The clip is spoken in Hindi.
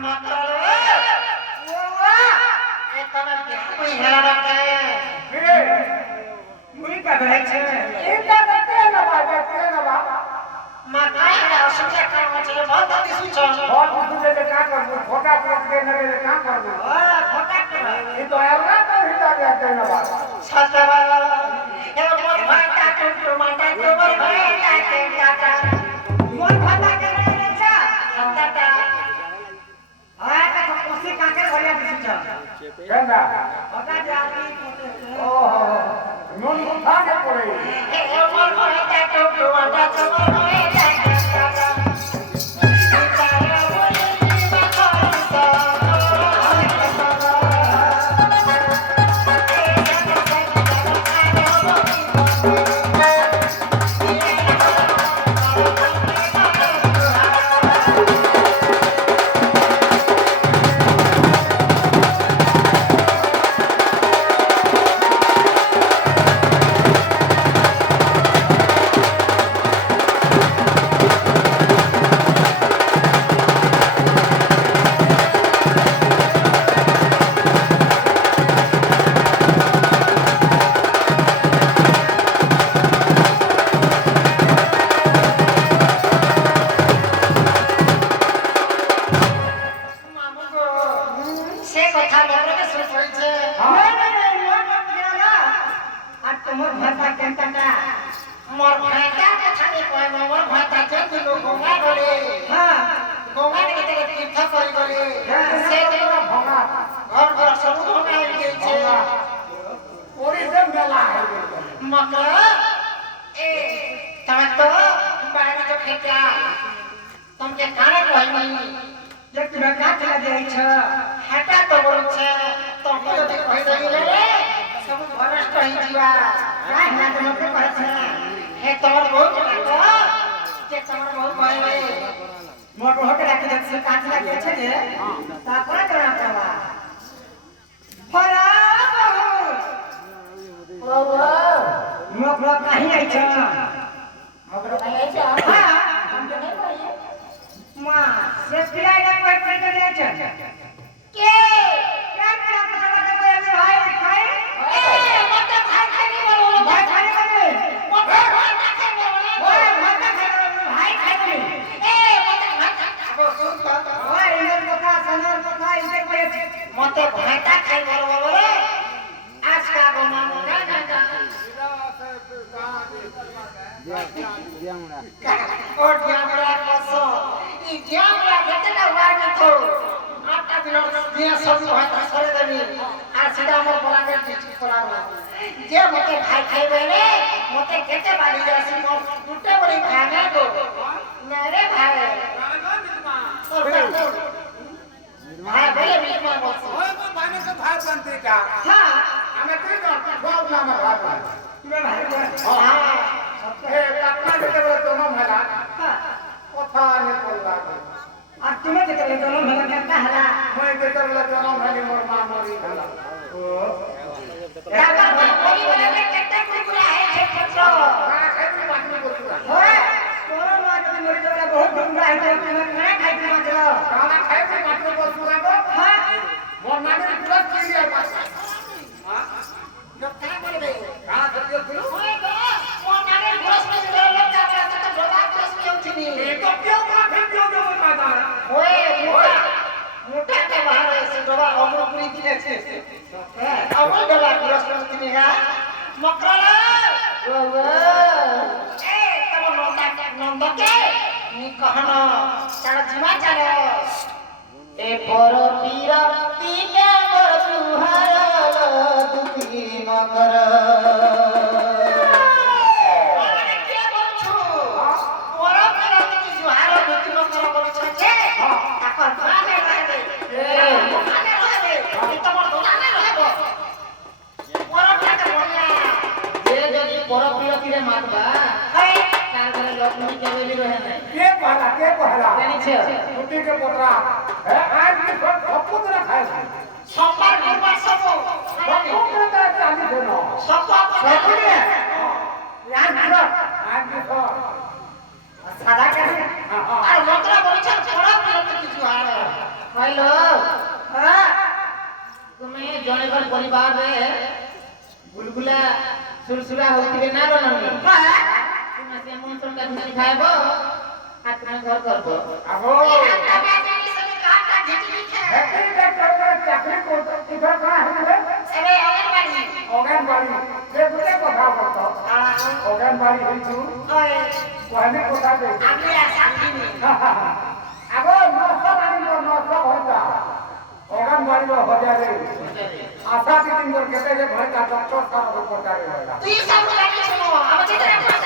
Makro. Wah. Itu nanti aku heran ke. मुई का भाई छे इनका करते ना बाबा Makai ada asumsi kan macam बहुत दिसु छ बहुत दूसरे से क्या कर फोटा प्लट के नरे क्या कर दो फोटा ये तो आएगा तो हिला गया है ना बाबा सतवा ये मोर भाटा टुटु माटा तोर भाटा के काका मोर भाटा के रे छ अंतटा हाय का कोसी काके भरिया दिसु छ कहना ओका जाती ओहो नून उठा के पड़े ए मोर भाटा टुटु माटा तोर भाटा के काका सादा के और मंत्रा बोले छ खराब लगत कि जुहार हेलो हां तुम्हें जने घर परिवार रे बुलबुला सुरसुरा होतिबे ना रननी हां तुम्हें से मन का धुनी खाएबो आ तुम्हें घर करबो आगो काका जानी सब काका झिझी है हैप्पी डे कर चाकरी को इधर कहां है अरे अंगनवाड़ी ऑर्गनबाड़ी ये बुले কথা বলতো ऑर्गनबाड़ी হই তু ओए ওখানে কথা দে आगे साथी में আগো নষ্ট বাড়ি নষ্ট হইতা ऑर्गनबाड़ी हो जाए आशा की दिन कर कहते हैं घर का डॉक्टर साहब को करे तू ये सब गाड़ी सुनो अब जितना